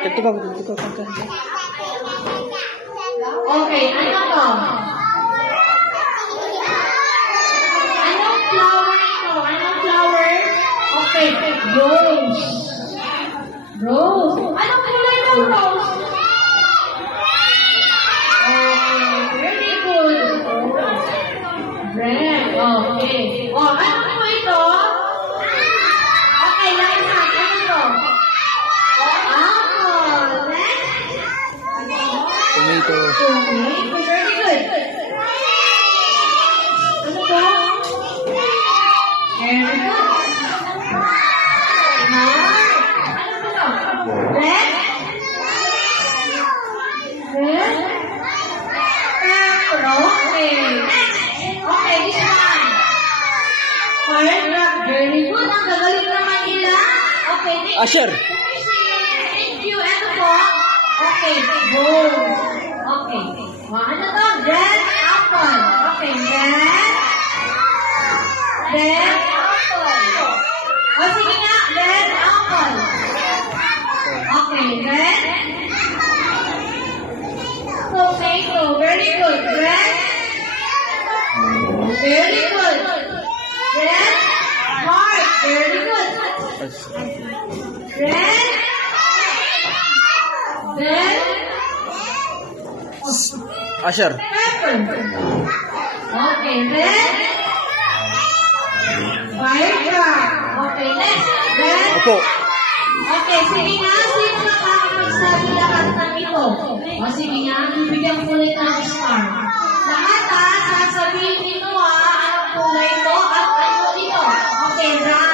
Tutugaw. Okay, ano to? Anong flower ito? Anong flower? Okay, rose. Rose. Anong kulay ng rose? Okay, very good. Red. Okay. Oh, ano po ito? Okay, Liza, ano to? Apple. Next. Tomato. Okay, very good. Ano to? Very good. Ano to? Red? Red? Purple. Okay. Okay, this one. Fire. Very good. Ang gagaling naman nila. Okay, next. Asher. Thank you. Ano po? Okay, rose. Okay. Ano to? Red apple. Okay, red. Red apple. O sige nga, red apple. Okay, red. Tomato. Very good. Red. Very good. Red heart. Very good. Red. Red. Asher. Pepper. Okay, red. Firecracker. Okay, next. Red. Opo. Okay, sige nga. Sino nakakapagsabi lahat ng ito? O sige nga, bibigyan ko ulit ng star. Lahat sasabihin nito anong kulay ito at ano ito. Okay, red.